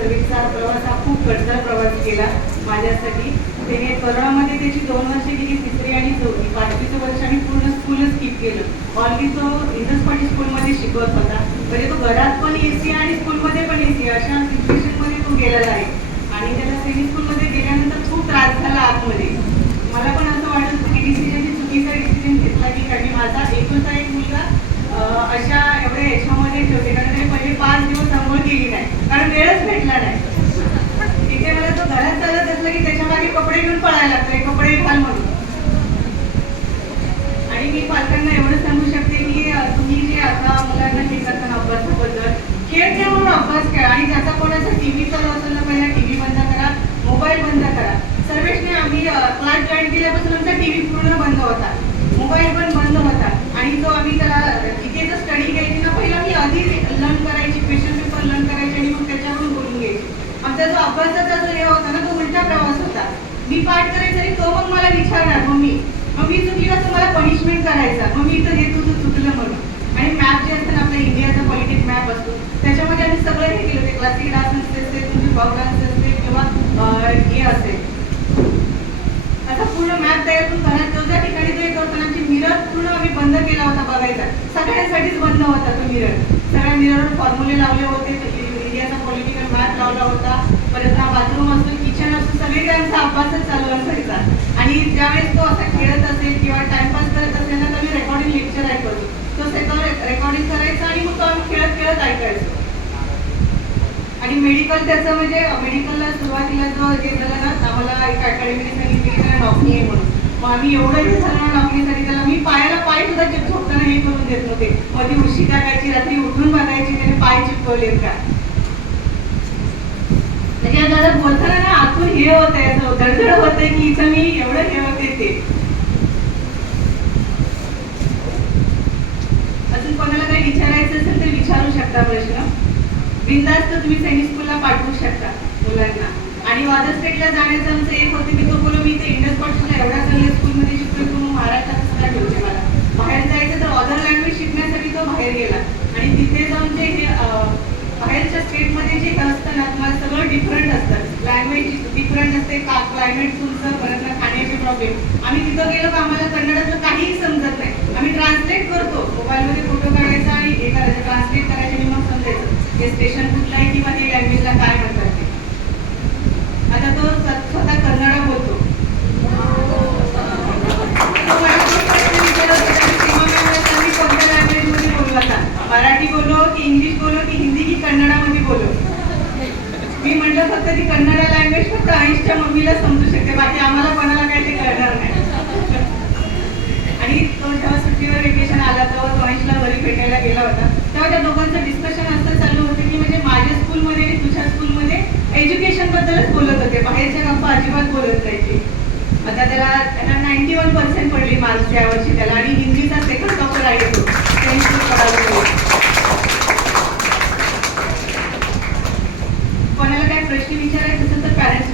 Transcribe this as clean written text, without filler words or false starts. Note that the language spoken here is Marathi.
सर्व्हिसचा प्रवास हा खूप कडचा प्रवास केला माझ्यासाठी. त्याने कोरोनामध्ये त्याची 2 वर्षे गेली, 3री आणि 4थी, 5वीचं वर्ष आणि पूर्ण स्कूलच स्किप केलं. ऑलरेडी तो इंग्रज स्कूलमध्ये शिकवत होता, म्हणजे तो घरात पण AC आणि स्कूलमध्ये पण AC अशा सिच्युएशनमध्ये तो गेलेला आहे. आणि त्याला सैनिक स्कूलमध्ये गेल्यानंतर खूप त्रास झाला आतमध्ये. मला पण असं वाटत होतं की चुकीचा डिसिजन घेतला की कारण माझा एकुलता एक मुलगा अशा एवढ्या याच्यामध्ये ठेवते, कारण त्याने पहिले 5 दिवस अंघोळ केली नाही, कारण वेळच भेटला नाही. तिथे मला तो घरात चालत असला की त्याच्या मागे कपडे घेऊन पळायला लागतो, कपडे घाल म्हणून. आणि मी पालकांना एवढं सांगू शकते की तुम्ही जे आता मुलांना हे करताना अभ्यासाबद्दल खेळ खेळ म्हणून अभ्यास करा. आणि ज्याचा कोणाचा TV चालू असेल ना, पहिला TV बंद करा, मोबाईल बंद करा. सर्वेशने आम्ही क्लास जॉईन केल्यापासून आमचा TV पूर्ण बंद होता, मोबाईल पण बंद होता. आणि जो आम्ही त्याला जिथे जर स्टडी घ्यायची ना, पहिला मी आधी लर्न करायची, क्वेश्चन पेपर लर्न करायचे आणि मग त्याच्यावरून बोलून घ्यायची. आमचा जो अभ्यासाचा जो हे होता ना, तो उलटा प्रवास होता. मी पाठ करायचा आणि तो मग मला विचारणार, मग मी चुकली तर मला पनिशमेंट करायचा, मग मी इथं हे तुझं चुकलं म्हणून. आणि मॅप जे असतं ना, आपल्या इंडियाचा पॉलिटिक मॅप असतो, त्याच्यामध्ये आम्ही सगळं हे केलं होते. क्लासिक डान्स असते, तुमची फॉक डान्स असते किंवा हे असेल, आता पूर्ण मॅप तयार करून घरात जो ज्या ठिकाणी तो एक होता आमची मिरर पूर्ण आम्ही बंद केला होता बघायचा. सगळ्यांसाठीच बंद होता तो मिरर. सगळ्या मिररवर फॉर्म्युले लावले होते, इंडियाचा पॉलिटिकल मॅप लावला होता. परत हा बाथरूम असतो, किचन असतो, सगळे त्यांचा अभ्यासच चालू असायचा. आणि ज्यावेळेस तो असा खेळत असेल किंवा टाइमपास करत असेल ना, तर मी रेकॉर्डिंग लेक्चर ऐकवतो. तो सगळं रेकॉर्डिंग करायचा आणि मग तो आम्ही खेळत खेळत ऐकायचो. आणि मेडिकल त्याचं म्हणजे मेडिकलला सुरुवातीला जो हे झालं ना, आम्हाला एक अकॅडमीने सांगितली की त्याला नॉकनी आहे म्हणून. मग आम्ही एवढं हे झालं ना नॉकनीसाठी, त्याला मी पायाला पाय सुद्धा झोपताना हे करून देत नव्हते. मध्ये उशी टाकायची, रात्री उठून बघायची त्याने पाय चिपकवलेत का. म्हणजे दादा बोलताना ना आतून हे होतंय, असं धडधड होतंय की इथं मी एवढं हे होते ते. अजून कोणाला काही विचारायचं असेल तर विचारू शकता प्रश्न. बिनधास्त तुम्ही सैनिक स्कूलला पाठवू शकता मुलांना. आणि वादर स्टेटला जाण्याचं आमचं एक होतं की तो बोलो मी ते इंडस स्कूलला एवढ्या चांगल्या स्कूलमध्ये शिकतोय, तो महाराष्ट्रात सगळा ठेवते मला. बाहेर जायचं तर अदर लँग्वेज शिकण्यासाठी तो बाहेर गेला. आणि तिथे जाऊन जे हे बाहेरच्या स्टेटमध्ये जे असतं ना, तुम्हाला सगळं डिफरंट असतं, लँग्वेज डिफरंट असते, क्लायमेट तुमचं, परत ना खाण्याचे प्रॉब्लेम. आम्ही तिथं गेलो का आम्हाला कन्नडाचं काहीही समजत नाही. आम्ही ट्रान्सलेट करतो, मोबाईलमध्ये फोटो काढायचा आणि हे करायचं, ट्रान्सलेट करायचं आणि मग समजायचं हे स्टेशन कुठलं आहे किंवा हे लँग्वेजला काय म्हणतात ते. आता तो स्वतः कन्नडा बोलतो. कोणत्या लँग्वेजमध्ये बोलू आता, मराठी बोलो की इंग्लिश बोलो की हिंदी की कन्नडामध्ये बोलो. मी म्हटलं फक्त ती कन्नडा लँग्वेज फक्त आईच्या मम्मीला समजू शकते, बाकी आम्हाला कोणाला काही ते कळणार नाही. आणि तो जेव्हा सुट्टीवर वेकेशन आला तेव्हा तो आईला घरी भेटायला गेला होता, तेव्हा त्या दोघांचं डिस्कशन असं चालू होतं की म्हणजे माझ्या स्कूलमध्ये आणि तुझ्या स्कूलमध्ये एज्युकेशन बद्दलच बोलत होते, बाहेरच्या गप्पा अजिबात बोलत नाही. आता त्याला 91% पडली मार्क्स यावर्षी त्याला, आणि हिंदीचा सेकंड टॉपर आहे तो. कोणाला काय प्रश्न विचारायचा असेल तर पॅरेंट्स